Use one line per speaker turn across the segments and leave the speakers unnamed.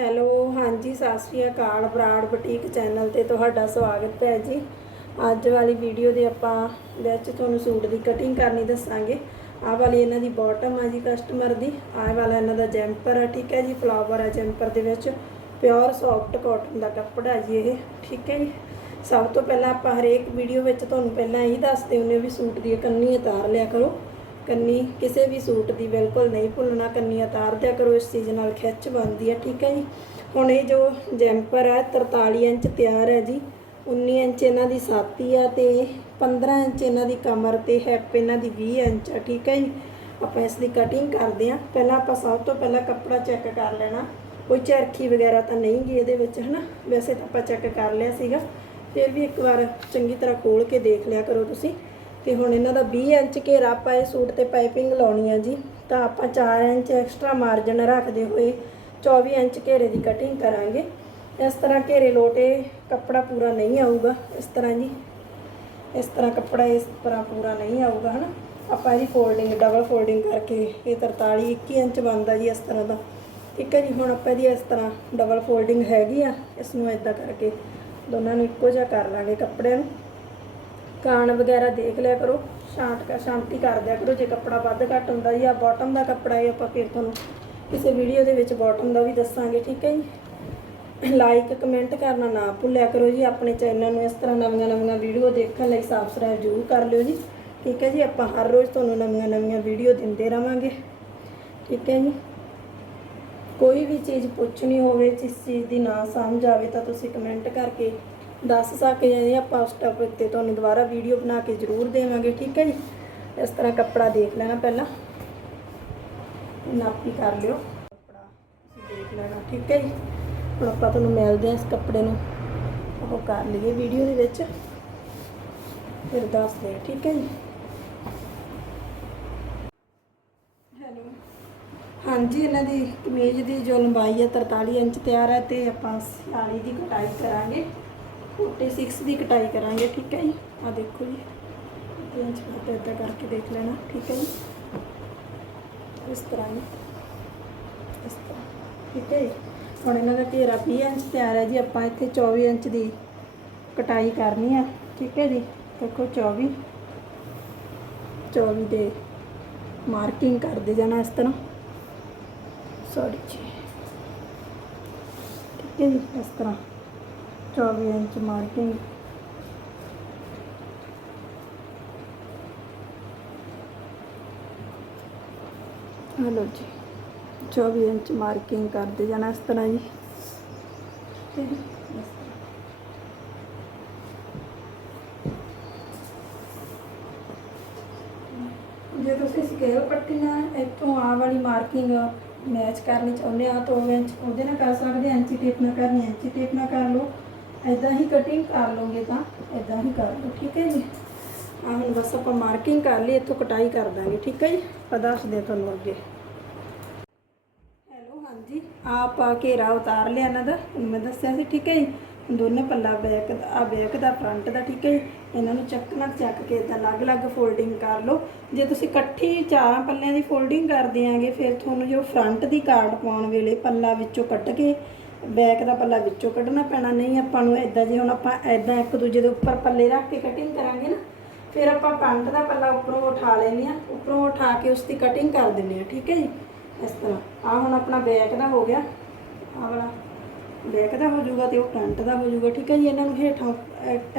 Hello, ਹਾਂਜੀ, ਸਤਿ ਸ਼੍ਰੀ ਅਕਾਲ ਬਰਾੜ ਬੁਟੀਕ ਚੈਨਲ ਤੇ ਤੁਹਾਡਾ ਸਵਾਗਤ ਹੈ ਜੀ। ਅੱਜ ਵਾਲੀ ਵੀਡੀਓ ਦੇ ਆਪਾਂ ਵਿੱਚ ਤੁਹਾਨੂੰ ਸੂਟ ਦੀ ਕਟਿੰਗ ਕਰਨੀ ਦੱਸਾਂਗੇ। ਆਹ ਵਾਲੀ ਇਹਨਾਂ ਦੀ ਬਾਟਮ ਆ ਜੀ ਕਸਟਮਰ ਦੀ। ਆਹ ਵਾਲਾ ਇਹਨਾਂ ਦਾ ਜੈਂਪਰ ਆ, ਠੀਕ ਹੈ ਜੀ ਫਲਾਵਰ ਆ ਜੈਂਪਰ ਦੇ ਵਿੱਚ। ਪਿਓਰ ਸੌਫਟ ਕਾਟਨ ਦਾ ਕੱਪੜਾ ਜੀ ਇਹ, ਠੀਕ ਹੈ ਜੀ। ਸਭ ਤੋਂ ਪਹਿਲਾਂ ਆਪਾਂ ਹਰੇਕ ਵੀਡੀਓ ਵਿੱਚ ਤੁਹਾਨੂੰ ਪਹਿਲਾਂ ਇਹੀ ਦੱਸਦੇ ਹੁੰਦੇ ਹਾਂ ਵੀ ਸੂਟ ਦੀ ਕੰਨੀ ਉਤਾਰ ਲਿਆ ਕਰੋ। ਕੰਨੀ, ਕਿਸੇ ਵੀ ਸੂਟ ਦੀ ਬਿਲਕੁਲ ਨਹੀਂ ਭੁੱਲਣਾ ਕੰਨੀ, ਉਤਾਰ ਦਿਆ ਕਰੋ ਇਸ ਚੀਜ਼ ਨਾਲ, ਖਿੱਚ ਬਣਦੀ ਹੈ ਠੀਕ ਹੈ ਜੀ? ਹੁਣ ਇਹ ਜੋ ਜੈਂਪਰ ਹੈ 43 ਇੰਚ ਤਿਆਰ ਹੈ ਜੀ 19 ਇੰਚ ਇਹਨਾਂ ਦੀ ਛਾਤੀ ਆ ਤੇ 15 ਇੰਚ ਇਹਨਾਂ ਦੀ ਕਮਰ ਤੇ ਹੈਪ ਇਹਨਾਂ ਦੀ 20 ਇੰਚ ਆ, ਠੀਕ ਹੈ ਜੀ? ਆਪਾਂ ਇਸ ਦੀ ਕਟਿੰਗ ਕਰਦੇ ਹਾਂ। ਪਹਿਲਾਂ ਆਪਾਂ ਸਭ ਤੋਂ ਪਹਿਲਾਂ ਕੱਪੜਾ ਚੈੱਕ ਕਰ ਲੈਣਾ। ਕੋਈ ਚਰਖੀ ਵਗੈਰਾ ਤਾਂ ਨਹੀਂ ਗਈ ਇਹਦੇ ਵਿੱਚ, ਹਨਾ? ਵੈਸੇ ਤਾਂ ਆਪਾਂ ਚੈੱਕ ਕਰ ਲਿਆ ਸੀਗਾ। ਫਿਰ ਵੀ ਇੱਕ ਵਾਰ ਚੰਗੀ ਤਰ੍ਹਾਂ ਖੋਲ ਕੇ ਦੇਖ ਲਿਆ ਕਰੋ ਤੁਸੀਂ। ਤੇ ਹੁਣ ਇਹਨਾਂ ਦਾ 20 ਇੰਚ ਘੇਰਾ ਆਪਾਂ ਇਹ ਸੂਟ ਤੇ ਪਾਈਪਿੰਗ ਲਾਉਣੀ ਆ ਜੀ। ਤਾਂ ਆਪਾਂ 4 ਇੰਚ ਐਕਸਟਰਾ ਮਾਰਜਨ ਰੱਖਦੇ ਹੋਏ 24 ਇੰਚ ਘੇਰੇ ਦੀ ਕਟਿੰਗ ਕਰਾਂਗੇ। ਇਸ ਤਰ੍ਹਾਂ ਘੇਰੇ ਲੋਟੇ ਕੱਪੜਾ ਪੂਰਾ ਨਹੀਂ ਆਊਗਾ। ਇਸ ਤਰ੍ਹਾਂ ਜੀ, ਇਸ ਤਰ੍ਹਾਂ ਕੱਪੜਾ ਇਸ ਤਰ੍ਹਾਂ ਪੂਰਾ ਨਹੀਂ ਆਊਗਾ, ਹਨਾ। ਆਪਾਂ ਇਹਦੀ ਫੋਲਡਿੰਗ ਡਬਲ ਫੋਲਡਿੰਗ ਕਰਕੇ ਇਹ 43 21 ਇੰਚ ਬਣਦਾ ਜੀ ਇਸ ਤਰ੍ਹਾਂ ਦਾ। ਠੀਕ ਹੈ ਜੀ, ਹੁਣ ਆਪਾਂ ਇਹਦੀ ਇਸ ਤਰ੍ਹਾਂ ਡਬਲ ਫੋਲਡਿੰਗ ਹੈਗੀ ਆ, ਇਸ ਨੂੰ ਇਦਾਂ ਕਰਕੇ ਦੋਨਾਂ ਨੂੰ ਇੱਕੋ ਜਿਹਾ ਕਰ ਲਾਂਗੇ ਕੱਪੜਿਆਂ ਨੂੰ। ਕਾਣ ਵਗੈਰਾ ਦੇਖ ਲਿਆ ਕਰੋ, ਸ਼ਾਂਤ ਕਰ ਸ਼ਾਂਤੀ ਕਰ ਦਿਆ ਕਰੋ, ਜੇ ਕੱਪੜਾ ਵੱਧ ਘੱਟ ਹੁੰਦਾ ਜੀ ਆ ਬਾਟਮ ਦਾ ਕੱਪੜਾ ਹੈ, ਆਪਾਂ ਫਿਰ ਤੁਹਾਨੂੰ ਕਿਸੇ ਵੀਡੀਓ ਦੇ ਵਿੱਚ ਬਾਟਮ ਦਾ ਵੀ ਦੱਸਾਂਗੇ, ਠੀਕ ਹੈ ਜੀ? ਲਾਈਕ ਕਮੈਂਟ ਕਰਨਾ ਨਾ ਭੁੱਲਿਆ ਕਰੋ ਜੀ, ਆਪਣੇ ਚੈਨਲ ਨੂੰ ਇਸ ਤਰ੍ਹਾਂ ਨਵੀਆਂ ਨਵੀਆਂ ਵੀਡੀਓ ਦੇਖਣ ਲਈ ਸਬਸਕ੍ਰਾਈਬ ਜ਼ਰੂਰ ਕਰ ਲਿਓ ਜੀ, ਠੀਕ ਹੈ ਜੀ? ਆਪਾਂ ਹਰ ਰੋਜ਼ ਤੁਹਾਨੂੰ ਨਵੀਆਂ ਨਵੀਆਂ ਵੀਡੀਓ ਦਿੰਦੇ ਰਵਾਂਗੇ, ਠੀਕ ਹੈ ਜੀ? ਕੋਈ ਵੀ ਚੀਜ਼ ਪੁੱਛਣੀ ਹੋਵੇ, ਜਿਸ ਚੀਜ਼ ਦੀ ਨਾ ਸਮਝ ਆਵੇ ਤਾਂ ਤੁਸੀਂ ਕਮੈਂਟ ਕਰਕੇ ਦੱਸ ਸਕਦੇ ਜੀ, ਆਪਾਂ ਉਸ ਟੌਪਿਕ ਉੱਤੇ ਤੁਹਾਨੂੰ ਦੁਬਾਰਾ ਵੀਡੀਓ ਬਣਾ ਕੇ ਜ਼ਰੂਰ ਦੇਵਾਂਗੇ, ਠੀਕ ਹੈ ਜੀ? ਇਸ ਤਰ੍ਹਾਂ ਕੱਪੜਾ ਦੇਖ ਲੈਣਾ ਪਹਿਲਾਂ। ਨਾਪੀ ਕਰ ਲਿਓ। ਕੱਪੜਾ ਤੁਸੀਂ ਦੇਖ ਲੈਣਾ, ਠੀਕ ਹੈ ਜੀ? ਹੁਣ ਆਪਾਂ ਤੁਹਾਨੂੰ ਮਿਲਦੇ ਹਾਂ ਇਸ ਕੱਪੜੇ ਨੂੰ। ਉਹ ਕਰ ਲਈਏ ਵੀਡੀਓ ਦੇ ਵਿੱਚ। ਫਿਰ ਦੱਸਦੇ ਹਾਂ, ਠੀਕ ਹੈ ਜੀ? ਹੈਲੋ। ਹਾਂਜੀ, ਇਹਨਾਂ ਦੀ ਕਮੀਜ਼ ਦੀ ਜੋ ਲੰਬਾਈ ਹੈ 43 ਇੰਚ ਤਿਆਰ ਹੈ ਤੇ ਆਪਾਂ 46 ਦੀ ਕਟਾਈ ਕਰਾਂਗੇ। 46 ਦੀ ਕਟਾਈ ਕਰਾਂਗੇ, ਠੀਕ ਹੈ ਜੀ? ਆ ਦੇਖੋ ਜੀ। ਇਹ ਇੰਚ ਕੱਟ ਇੱਦਾਂ ਕਰਕੇ ਦੇਖ ਲੈਣਾ, ਠੀਕ ਹੈ ਜੀ? ਇਸ ਤਰ੍ਹਾਂ ਜੀ ਇਸ ਤਰ੍ਹਾਂ, ਠੀਕ ਹੈ ਜੀ? ਹੁਣ ਇਹਨਾਂ ਦਾ ਘੇਰਾ 20 ਇੰਚ ਤਿਆਰ ਹੈ ਜੀ, ਆਪਾਂ ਇੱਥੇ 24 ਇੰਚ ਦੀ ਕਟਾਈ ਕਰਨੀ ਆ, ਠੀਕ ਹੈ ਜੀ? ਦੇਖੋ 24 24 ਦੇ ਮਾਰਕਿੰਗ ਕਰਦੇ ਜਾਣਾ ਇਸ ਤਰ੍ਹਾਂ। ਸੌਰੀ ਜੀ। ਠੀਕ ਹੈ ਜੀ, ਇਸ ਤਰ੍ਹਾਂ। 24 ਇੰਚ ਮਾਰਕਿੰਗ। ਹਲੋ ਜੀ 24 ਇੰਚ ਮਾਰਕਿੰਗ ਕਰਦੇ ਜਾਣਾ ਇਸ ਤਰ੍ਹਾਂ ਜੀ। ਠੀਕ ਜੇ ਤੁਸੀਂ ਸਕੇਲ ਪੱਟੀਆਂ ਇੱਥੋਂ ਆ ਵਾਲੀ ਮਾਰਕਿੰਗ ਮੈਚ ਕਰਨੀ ਚਾਹੁੰਦੇ ਆ ਤਾਂ ਉਹ ਇੰਚ, ਉਹਦੇ ਨਾਲ ਕਰ ਸਕਦੇ ਆ ਐਂਚੀ ਟੇਪ ਨਾਲ ਕਰਨੀ ਐਂਚੀ ਟੇਪ ਨਾਲ ਕਰ ਲਓ। ਐਦਾਂ ਹੀ ਕਟਿੰਗ ਕਰ ਲਓਗੇ ਤਾਂ ਐਦਾਂ ਹੀ ਕਰ ਲਓ, ਠੀਕ ਹੈ ਜੀ? ਆ ਹੁਣ ਬਸ ਆਪਾਂ ਮਾਰਕਿੰਗ ਕਰ ਲਈ, ਇੱਥੋਂ ਕਟਾਈ ਕਰ ਦਾਂਗੇ, ਠੀਕ ਹੈ ਜੀ? ਆਪਾਂ ਦੱਸਦੇ ਹਾਂ ਤੁਹਾਨੂੰ ਅੱਗੇ। ਹੈਲੋ ਹਾਂਜੀ। ਆਪ ਘੇਰਾ ਉਤਾਰ ਲਿਆ ਇਹਨਾਂ ਦਾ ਤੁਹਾਨੂੰ ਮੈਂ ਦੱਸਿਆ ਸੀ, ਠੀਕ ਹੈ ਜੀ? ਦੋਨੇ ਪੱਲਾ ਬੈਕ ਦਾ ਆ ਬੈਕ ਦਾ ਫਰੰਟ ਦਾ, ਠੀਕ ਹੈ ਜੀ? ਇਹਨਾਂ ਨੂੰ ਚੱਕਣਾ ਚੱਕ ਕੇ ਇਦਾਂ ਅਲੱਗ-ਅਲੱਗ ਫੋਲਡਿੰਗ ਕਰ ਲਓ। ਜੇ ਤੁਸੀਂ ਇਕੱਠੀ ਚਾਰਾਂ ਪੱਲਿਆਂ ਦੀ ਫੋਲਡਿੰਗ ਕਰਦੇ ਆਂਗੇ, ਫਿਰ ਤੁਹਾਨੂੰ ਜੋ ਫਰੰਟ ਦੀ ਕਾਰਡ ਪਾਉਣ ਵੇਲੇ ਪੱਲਾ ਵਿੱਚੋਂ ਕੱਟ ਕੇ ਬੈਕ ਦਾ ਪੱਲਾ ਵਿੱਚੋਂ ਕੱਢਣਾ ਪੈਣਾ, ਨਹੀਂ ਆਪਾਂ ਨੂੰ ਇਦਾਂ ਜੇ ਹੁਣ ਆਪਾਂ ਇਦਾਂ ਇੱਕ ਦੂਜੇ ਦੇ ਉੱਪਰ ਪੱਲੇ ਰੱਖ ਕੇ ਕਟਿੰਗ ਕਰਾਂਗੇ ਨਾ, ਫਿਰ ਆਪਾਂ ਪੈਂਟ ਦਾ ਪੱਲਾ ਉੱਪਰੋਂ ਉਠਾ ਲੈਂਦੇ ਆ ਉੱਪਰੋਂ ਉਠਾ ਕੇ ਉਸ ਦੀ ਕਟਿੰਗ ਕਰ ਦਿੰਦੇ ਆ ਠੀਕ ਹੈ ਜੀ? ਇਸ ਤਰ੍ਹਾਂ ਆ ਹੁਣ ਆਪਣਾ ਬੈਕ ਦਾ ਹੋ ਗਿਆ ਆ ਵਾਲਾ ਬੈਕ ਦਾ ਹੋ ਜਾਊਗਾ ਤੇ ਉਹ ਫਰੰਟ ਦਾ ਹੋ ਜਾਊਗਾ, ਠੀਕ ਹੈ ਜੀ? ਇਹਨਾਂ ਨੂੰ ਹੇਠਾਂ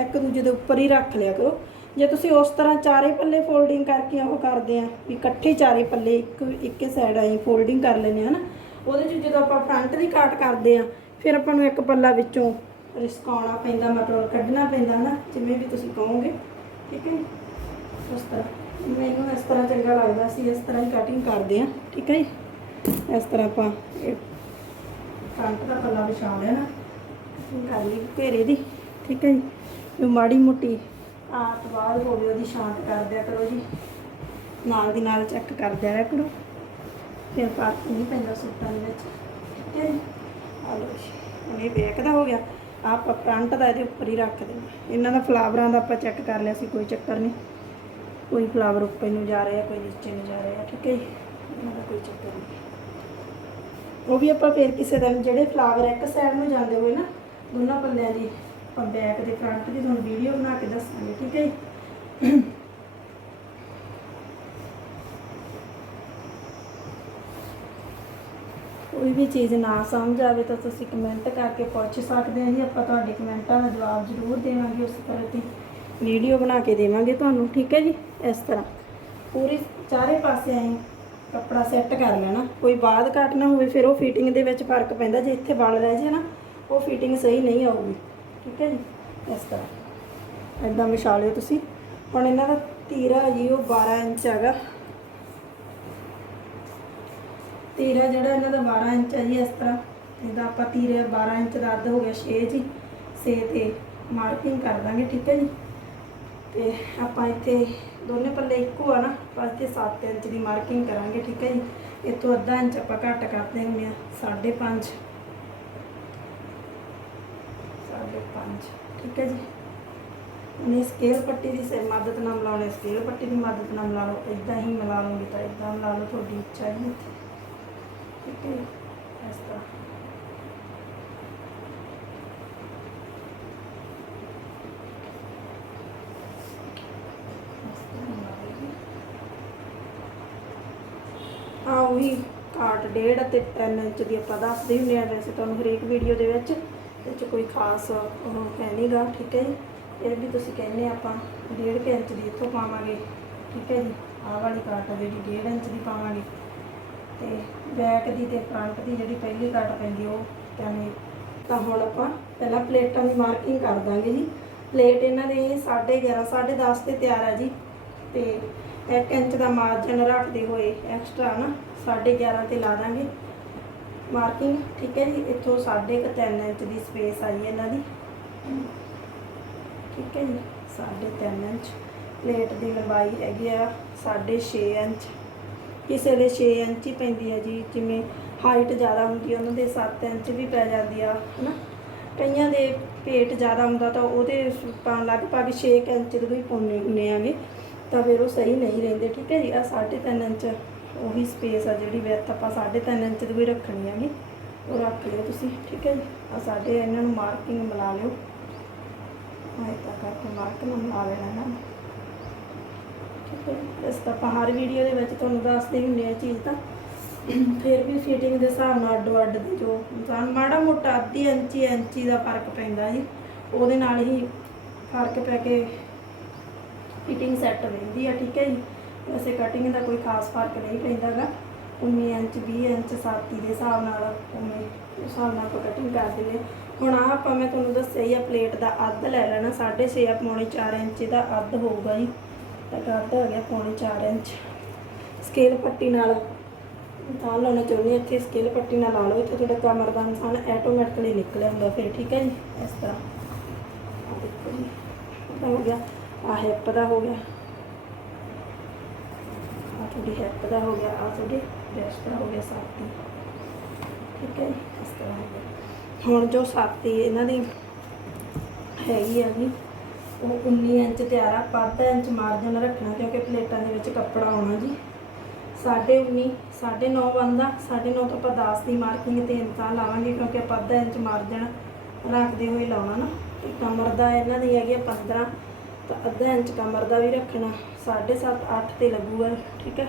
ਇੱਕ- ਦੂਜੇ ਦੇ ਉੱਪਰ ਹੀ ਰੱਖ ਲਿਆ ਕਰੋ। ਜੇ ਤੁਸੀਂ ਉਸ ਤਰ੍ਹਾਂ ਚਾਰੇ ਪੱਲੇ ਫੋਲਡਿੰਗ ਕਰਕੇ ਉਹ ਕਰਦੇ ਆ, ਵੀ ਇਕੱਠੇ ਚਾਰੇ ਪੱਲੇ ਇੱਕ, ਇੱਕੇ ਸਾਈਡ ਆਏ ਫੋਲਡਿੰਗ ਕਰ ਲੈਂਦੇ ਆ ਨਾ ਉਹਦੇ 'ਚ ਜਦੋਂ ਆਪਾਂ ਫਰੰਟ ਦੀ ਕਾਟ ਕਰਦੇ ਆ ਫਿਰ ਆਪਾਂ ਨੂੰ ਇੱਕ ਪੱਲਾ ਵਿੱਚੋਂ ਰਿਸਕਾਉਣਾ ਪੈਂਦਾ, ਮਤਲਬ ਕੱਢਣਾ ਪੈਂਦਾ ਨਾ ਜਿਵੇਂ ਵੀ ਤੁਸੀਂ ਕਹੋਗੇ, ਠੀਕ ਹੈ ਜੀ? ਉਸ ਤਰ੍ਹਾਂ। ਮੈਨੂੰ ਇਸ ਤਰ੍ਹਾਂ ਚੰਗਾ ਲੱਗਦਾ ਸੀ, ਇਸ ਤਰ੍ਹਾਂ ਹੀ ਕਟਿੰਗ ਕਰਦੇ ਆ ਠੀਕ ਹੈ ਜੀ? ਇਸ ਤਰ੍ਹਾਂ ਆਪਾਂ ਇਹ ਫਰੰਟ ਦਾ ਪੱਲਾ ਵਿਛਾ ਲੈਣਾ ਕਟਿੰਗ ਕਰ ਲਈ ਘੇਰੇ ਦੀ, ਠੀਕ ਹੈ ਜੀ? ਮਾੜੀ ਮੋਟੀ ਆਤ ਬਾਅਦ ਹੋਵੇ, ਉਹਦੀ ਸ਼ਾਂਤ ਕਰ ਦਿਆ ਕਰੋ ਜੀ। ਨਾਲ ਦੀ ਨਾਲ ਚੈੱਕ ਕਰ ਦਿਆ ਕਰੋ। ਫਿਰ ਫ਼ਰਕ ਨਹੀਂ ਪੈਂਦਾ ਸੂਟਾਂ ਦੇ ਵਿੱਚ, ਠੀਕ ਹੈ ਜੀ? ਆ ਲਓ ਜੀ, ਹੁਣ ਇਹ ਬੈਕ ਦਾ ਹੋ ਗਿਆ। ਆਪਾਂ ਫਰੰਟ ਦਾ ਇਹਦੇ ਉੱਪਰ ਹੀ ਰੱਖ ਦੇਣਾ ਇਹਨਾਂ ਦਾ ਫਲਾਵਰਾਂ ਦਾ ਆਪਾਂ ਚੈੱਕ ਕਰ ਲਿਆ ਸੀ, ਕੋਈ ਚੱਕਰ ਨਹੀਂ। ਕੋਈ ਫਲਾਵਰ ਉੱਪਰ ਨੂੰ ਜਾ ਰਿਹਾ, ਕੋਈ ਨੀਚੇ ਨੂੰ ਜਾ ਰਿਹਾ, ਠੀਕ ਹੈ ਜੀ? ਇਹਨਾਂ ਦਾ ਕੋਈ ਚੱਕਰ ਨਹੀਂ। ਉਹ ਵੀ ਆਪਾਂ ਫਿਰ ਕਿਸੇ ਦਿਨ ਜਿਹੜੇ ਫਲਾਵਰ ਇੱਕ ਸਾਈਡ ਨੂੰ ਜਾਂਦੇ ਹੋਏ ਨਾ, ਦੋਨਾਂ ਪੱਲਿਆਂ ਦੀ ਆਪਾਂ ਬੈਕ ਦੇ ਫਰੰਟ ਦੀ ਤੁਹਾਨੂੰ ਵੀਡੀਓ ਬਣਾ ਕੇ ਦੱਸਾਂਗੇ, ਠੀਕ ਹੈ ਕੋਈ ਵੀ ਚੀਜ਼ ਨਾ ਸਮਝ ਆਵੇ ਤਾਂ ਤੁਸੀਂ ਕਮੈਂਟ ਕਰਕੇ ਪੁੱਛ ਸਕਦੇ ਹੋ ਜੀ। ਆਪਾਂ ਤੁਹਾਡੇ ਕਮੈਂਟਾਂ ਦਾ ਜਵਾਬ ਜ਼ਰੂਰ ਦੇਵਾਂਗੇ। ਉਸ ਪ੍ਰਤੀ ਵੀਡੀਓ ਬਣਾ ਕੇ ਦੇਵਾਂਗੇ ਤੁਹਾਨੂੰ। ਠੀਕ ਹੈ ਜੀ? ਇਸ ਤਰ੍ਹਾਂ। ਪੂਰੀ ਚਾਰੇ ਪਾਸੇ ਐਂ ਕੱਪੜਾ ਸੈੱਟ ਕਰ ਲੈਣਾ। ਕੋਈ ਬਾਅਦ ਘੱਟ ਨਾ ਹੋਵੇ, ਫਿਰ ਉਹ ਫਿਟਿੰਗ ਦੇ ਵਿੱਚ ਫ਼ਰਕ ਪੈਂਦਾ। ਜੇ ਇੱਥੇ ਵਲ ਰਹਿ ਜੇ ਨਾ, ਉਹ ਫਿਟਿੰਗ ਸਹੀ ਨਹੀਂ ਆਊਗੀ। ਠੀਕ ਹੈ ਜੀ? ਇਸ ਤਰ੍ਹਾਂ। ਇਦਾਂ ਵਿਛਾ ਲਿਓ ਤੁਸੀਂ। ਹੁਣ ਇਹਨਾਂ ਦਾ ਤੀਰਾ ਜੀ, ਉਹ 12 ਇੰਚ ਹੈਗਾ। ਤੀਰਾ ਜਿਹੜਾ ਇਹਨਾਂ ਦਾ 12 ਇੰਚ ਹੈ ਜੀ ਇਸ ਤਰ੍ਹਾਂ, ਇਹਦਾ ਆਪਾਂ ਤੀਰੇ 12 ਇੰਚ ਦਾ ਅੱਧ ਹੋ ਗਿਆ 6 ਜੀ ਸੇ ਤੇ ਮਾਰਕਿੰਗ ਕਰ ਦਾਂਗੇ, ਠੀਕ ਹੈ ਜੀ? ਤੇ ਆਪਾਂ ਇੱਥੇ ਦੋਨੇ ਪੱਲੇ ਇੱਕੋ ਆ ਨਾ, ਆਪਾਂ ਇੱਥੇ 7 ਇੰਚ ਦੀ ਮਾਰਕਿੰਗ ਕਰਾਂਗੇ, ਠੀਕ ਹੈ ਜੀ? ਇੱਥੋਂ ਅੱਧਾ ਇੰਚ ਆਪਾਂ ਘੱਟ ਕਰਦੇ ਹੁੰਦੇ ਆ 5.5 5.5 ਠੀਕ ਹੈ ਜੀ? ਨੇ ਸਕੇਲ ਪੱਟੀ ਦੀ ਸੇ, ਮਦਦ ਨਾਲ ਮਿਲਾਉਣੇ ਸਕੇਲ ਪੱਟੀ ਦੀ ਮਦਦ ਨਾਲ ਮਿਲਾ ਲਓ ਇਦਾਂ ਹੀ ਮਿਲਾ ਲਓਗੇ ਤਾਂ ਇਦਾਂ ਮਿਲਾ ਲਓ, ਤੁਹਾਡੀ ਇੱਛਾ ਹੈ ਜੀ ਠੀਕ ਹੈ ਇਸ ਤਰ੍ਹਾਂ ਆ ਉਹੀ ਕਾਟ ਡੇਢ ਅਤੇ 3 ਇੰਚ ਦੀ ਆਪਾਂ ਦੱਸਦੇ ਹੁੰਦੇ ਆ ਵੈਸੇ ਤੁਹਾਨੂੰ ਹਰੇਕ ਵੀਡੀਓ ਦੇ ਵਿੱਚ। ਇਹ 'ਚ ਕੋਈ ਖਾਸ ਉਹ ਹੈ ਨਹੀਂਗਾ ਠੀਕ ਹੈ ਜੀ? ਇਹ ਵੀ ਤੁਸੀਂ ਕਹਿੰਦੇ ਆ ਆਪਾਂ ਡੇਢ ਕੁ ਇੰਚ ਦੀ ਇੱਥੋਂ ਪਾਵਾਂਗੇ, ਠੀਕ ਹੈ ਜੀ? ਆਹ ਵਾਲੀ ਕਾਟ ਆ ਜਿਹੜੀ ਡੇਢ ਇੰਚ ਦੀ ਪਾਵਾਂਗੇ। ਤੇ ਬੈਕ ਦੀ ਤੇ ਫਰੰਟ ਦੀ ਜਿਹੜੀ ਪਹਿਲੀ ਕੱਟ ਪੈਂਦੀ ਉਹ ਕਿਵੇਂ ਤਾਂ ਹੁਣ ਆਪਾਂ ਪਹਿਲਾਂ ਪਲੇਟਾਂ ਦੀ ਮਾਰਕਿੰਗ ਕਰ ਦਾਂਗੇ ਜੀ। ਪਲੇਟ ਇਹਨਾਂ ਦੇ 11.5 10.5 ਤੇ ਤਿਆਰ ਹੈ ਜੀ। ਤੇ 1 ਇੰਚ ਦਾ ਮਾਰਜਨ ਰੱਖਦੇ ਹੋਏ ਐਕਸਟਰਾ ਨਾ 11.5 ਤੇ ਲਾ ਦਾਂਗੇ। ਮਾਰਕਿੰਗ ਠੀਕ ਹੈ ਜੀ? ਇੱਥੋਂ 3.5 ਇੰਚ ਦੀ ਸਪੇਸ ਆਈ ਇਹਨਾਂ ਦੀ। ਠੀਕ ਹੈ ਜੀ? 3.5 ਇੰਚ। ਪਲੇਟ ਦੀ ਲੰਬਾਈ ਹੈਗੀ ਆ 6.5 ਇੰਚ। ਕਿਸੇ ਦੇ 6 ਇੰਚ ਹੀ ਪੈਂਦੀ ਹੈ ਜੀ, ਜਿਵੇਂ ਹਾਈਟ ਜ਼ਿਆਦਾ ਹੁੰਦੀ ਆ, ਉਹਨਾਂ ਦੇ 7 ਇੰਚ ਵੀ ਪੈ ਜਾਂਦੀ ਆ, ਹਨਾ? ਕਈਆਂ ਦੇ ਪੇਟ ਜ਼ਿਆਦਾ ਹੁੰਦਾ ਤਾਂ ਉਹਦੇ ਆਪਾਂ ਲਗਭਗ 6 ਇੰਚ ਦੇ ਵੀ ਪਾਉਂਦੇ ਹੁੰਦੇ ਆਗੇ, ਤਾਂ ਫਿਰ ਉਹ ਸਹੀ ਨਹੀਂ ਰਹਿੰਦੇ, ਠੀਕ ਹੈ ਜੀ? ਆ 3.5 ਇੰਚ ਉਹੀ ਸਪੇਸ ਆ ਜਿਹੜੀ ਵਿੱਥ ਆਪਾਂ 3.5 ਇੰਚ ਦੀ ਵੀ ਰੱਖਣੀ ਹੈਗੀ ਉਹ ਰੱਖ ਲਿਓ ਤੁਸੀਂ, ਠੀਕ ਹੈ ਜੀ? ਆ ਸਾਡੇ ਇਹਨਾਂ ਨੂੰ ਮਾਰਕਿੰਗ ਮਿਲਾ ਲਿਓ। ਆਹ ਤਾਂ ਕਰਕੇ ਮਾਰਕਿੰਗ ਮਿਲਾ ਲੈਣਾ ਇਹਨਾਂ ਨੂੰ। ਇਸ ਤਾਂ ਆਪਾਂ ਹਰ ਵੀਡੀਓ ਦੇ ਵਿੱਚ ਤੁਹਾਨੂੰ ਦੱਸਦੇ ਹੁੰਦੇ ਆ ਇਹ ਚੀਜ਼ ਤਾਂ। ਫਿਰ ਵੀ ਫਿਟਿੰਗ ਦੇ ਹਿਸਾਬ ਨਾਲ ਅੱਡੋ ਅੱਡ ਦੀ ਜੋ ਇਨਸਾਨ ਮਾੜਾ ਮੋਟਾ ਅੱਧੀ ਇੰਚੀ ਇੰਚੀ ਦਾ ਫ਼ਰਕ ਪੈਂਦਾ ਜੀ ਉਹਦੇ ਨਾਲ ਹੀ ਫ਼ਰਕ ਪੈ ਕੇ ਫਿਟਿੰਗ ਸੈੱਟ ਰਹਿੰਦੀ ਆ, ਠੀਕ ਹੈ ਜੀ। ਵੈਸੇ ਕਟਿੰਗ ਦਾ ਕੋਈ ਖਾਸ ਫ਼ਰਕ ਨਹੀਂ ਪੈਂਦਾਗਾ। 19 ਇੰਚ 20 ਇੰਚ, ਸਾਤੀ ਦੇ ਹਿਸਾਬ ਨਾਲ ਉਵੇਂ ਹਿਸਾਬ ਨਾਲ ਆਪਾਂ ਕਟਿੰਗ ਕਰ ਨੇ ਹੁਣ ਆਹ ਆਪਾਂ ਮੈਂ ਤੁਹਾਨੂੰ ਦੱਸਿਆ ਹੀ ਆ ਪਲੇਟ ਦਾ ਅੱਧ ਲੈ ਲੈਣਾ 6.5 ਆ, ਪੌਣੇ 4 ਇੰਚ ਦਾ ਅੱਧ ਹੋਊਗਾ ਜੀ। ਤਾਂ ਅੱਧ ਹੋ ਗਿਆ ਪੌਣੇ 4 ਇੰਚ। ਸਕੇਲ ਪੱਟੀ ਨਾਲ ਤਾਂ ਲਾਉਣਾ ਚਾਹੁੰਦੇ ਹਾਂ ਇੱਥੇ ਸਕੇਲ ਪੱਟੀ ਨਾਲ ਲਾ ਲਓ। ਇੱਥੇ ਤੁਹਾਡਾ ਕਮਰ ਦਾ ਨਿਸ਼ਾਨ ਆਟੋਮੈਟਿਕਲੀ ਨਿਕਲ ਆਉਂਦਾ ਫਿਰ ਠੀਕ ਹੈ ਜੀ? ਇਸ ਤਰ੍ਹਾਂ। ਦੇਖੋ ਜੀ ਆਹ ਹੋ ਗਿਆ। ਆ ਹਿੱਪ ਦਾ ਹੋ ਗਿਆ। ਆ ਤੁਹਾਡੀ ਹਿੱਪ ਦਾ ਹੋ ਗਿਆ। ਆ ਤੁਹਾਡੀ ਬ੍ਰੈਸਟ ਦਾ ਹੋ ਗਿਆ ਸਾਥੀ ਠੀਕ ਹੈ ਜੀ, ਇਸ ਤਰ੍ਹਾਂ ਹੋ ਗਿਆ। ਹੁਣ ਜੋ ਸਾਥੀ ਇਹਨਾਂ ਦੀ ਹੈਗੀ ਆ ਜੀ ਉਹ 19 ਇੰਚ ਤਿਆਰ ਆ 5 ਇੰਚ ਮਾਰਜਨ ਰੱਖਣਾ ਕਿਉਂਕਿ ਪਲੇਟਾਂ ਦੇ ਵਿੱਚ ਕੱਪੜਾ ਆਉਣਾ ਜੀ। ਸਾਢੇ 19 ਸਾਢੇ 9 ਬੰਦਾ ਸਾਢੇ 9 ਤੋਂ ਆਪਾਂ 10 ਦੀ ਮਾਰਕਿੰਗ ਤੇ ਤਾਂ ਲਾਵਾਂਗੇ ਕਿਉਂਕਿ ਆਪਾਂ ਅੱਧਾ ਇੰਚ ਮਾਰਜਨ ਰੱਖਦੇ ਹੋਏ ਲਾਉਣਾ ਨਾ। ਤੇ ਕਮਰ ਦਾ ਇਹਨਾਂ ਦੀ ਹੈਗੀ ਆ 15 ਤਾਂ ਅੱਧਾ ਇੰਚ ਕਮਰ ਦਾ ਵੀ ਰੱਖਣਾ 7.5 8 ਤੇ ਲੱਗੂਗਾ, ਠੀਕ ਹੈ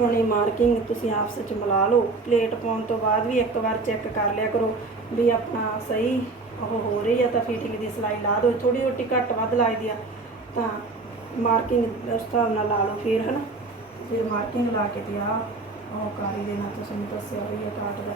ਹੁਣ ਇਹ ਮਾਰਕਿੰਗ ਤੁਸੀਂ ਆਪਸ ਵਿੱਚ ਮਿਲਾ ਲਓ। ਪਲੇਟ ਪਾਉਣ ਤੋਂ ਬਾਅਦ ਵੀ ਇੱਕ ਵਾਰ ਚੈੱਕ ਕਰ ਲਿਆ ਕਰੋ ਵੀ ਆਪਣਾ ਸਹੀ ਉਹ ਹੋ ਰਹੀ ਆ ਤਾਂ ਫਿਟਿੰਗ ਦੀ ਸਿਲਾਈ ਲਾ ਦਿਓ ਥੋੜੀ ਥੋੜੀ ਘੱਟ ਵੱਧ ਲੱਗਦੀ ਆ, ਤਾਂ ਮਾਰਕਿੰਗ ਉਸ ਹਿਸਾਬ ਨਾਲ ਲਾ ਲਓ ਫਿਰ, ਹਨਾ? ਜੇ ਮਾਰਕਿੰਗ ਲਾ ਕੇ ਤੇ ਆ ਉਹ ਕਰ ਹੀ ਦੇਣਾ, ਤੁਸੀਂ ਦੱਸਿਆ ਵੀ ਇਹ ਕਾਟ ਦਾ।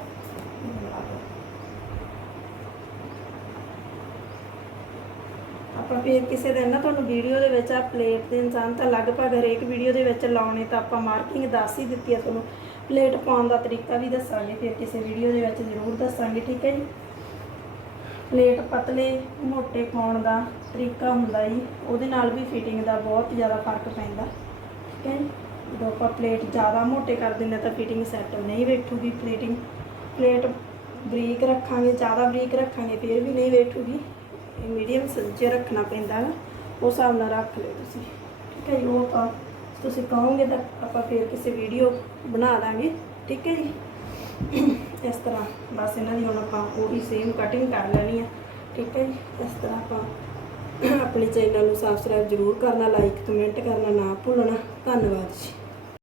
ਆਪਾਂ ਫਿਰ ਕਿਸੇ ਦਿਨ ਨਾ ਤੁਹਾਨੂੰ ਵੀਡੀਓ ਦੇ ਵਿੱਚ ਆ ਪਲੇਟ ਦੇ ਇਨਸਾਨ ਤਾਂ ਲਗਭਗ ਹਰੇਕ ਵੀਡੀਓ ਦੇ ਵਿੱਚ ਲਾਉਣੇ, ਤਾਂ ਆਪਾਂ ਮਾਰਕਿੰਗ ਦੱਸ ਹੀ ਦਿੱਤੀ ਆ ਤੁਹਾਨੂੰ। ਪਲੇਟ ਪਾਉਣ ਦਾ ਤਰੀਕਾ ਵੀ ਦੱਸਾਂਗੇ, ਫਿਰ ਕਿਸੇ ਵੀਡੀਓ ਦੇ ਵਿੱਚ ਜ਼ਰੂਰ ਦੱਸਾਂਗੇ, ਠੀਕ ਹੈ ਜੀ? ਪਲੇਟ ਪਤਲੇ, ਮੋਟੇ ਪਾਉਣ ਦਾ ਤਰੀਕਾ ਹੁੰਦਾ ਜੀ। ਉਹਦੇ ਨਾਲ ਵੀ ਫਿਟਿੰਗ ਦਾ ਬਹੁਤ ਜ਼ਿਆਦਾ ਫ਼ਰਕ ਪੈਂਦਾ। ਠੀਕ ਹੈ ਜੀ? ਜਦੋਂ ਆਪਾਂ ਪਲੇਟ ਜ਼ਿਆਦਾ ਮੋਟੇ ਕਰ ਦਿੰਦੇ ਤਾਂ ਫਿਟਿੰਗ ਸੈੱਟ ਨਹੀਂ ਬੈਠੂਗੀ ਪਲੇਟਿੰਗ ਪਲੇਟ ਬਰੀਕ ਰੱਖਾਂਗੇ, ਜ਼ਿਆਦਾ ਬਰੀਕ ਰੱਖਾਂਗੇ, ਫਿਰ ਵੀ ਨਹੀਂ ਬੈਠੂਗੀ ਮੀਡੀਅਮ ਸੱਜੇ ਰੱਖਣਾ ਪੈਂਦਾ ਹੈ ਉਸ ਹਿਸਾਬ ਨਾਲ ਰੱਖ ਲਿਓ ਤੁਸੀਂ। ਠੀਕ ਹੈ ਜੀ? ਉਹ ਆਪਾਂ, ਤੁਸੀਂ ਕਹੋਗੇ ਤਾਂ ਆਪਾਂ ਫਿਰ ਕਿਸੇ ਵੀਡੀਓ ਬਣਾ ਦਾਂਗੇ। ਠੀਕ ਹੈ ਜੀ? ਇਸ ਤਰ੍ਹਾਂ ਬਸ ਇਹਨਾਂ ਦੀ ਹੁਣ ਆਪਾਂ ਉਹੀ ਸੇਮ ਕਟਿੰਗ ਕਰ ਲੈਣੀ ਆ, ਠੀਕ ਹੈ ਜੀ? ਇਸ ਤਰ੍ਹਾਂ ਆਪਾਂ ਆਪਣੇ ਚੈਨਲ ਨੂੰ ਸਬਸਕ੍ਰਾਈਬ ਜ਼ਰੂਰ ਕਰਨਾ ਲਾਈਕ ਕਮੈਂਟ ਕਰਨਾ ਨਾ ਭੁੱਲਣਾ। ਧੰਨਵਾਦ ਜੀ।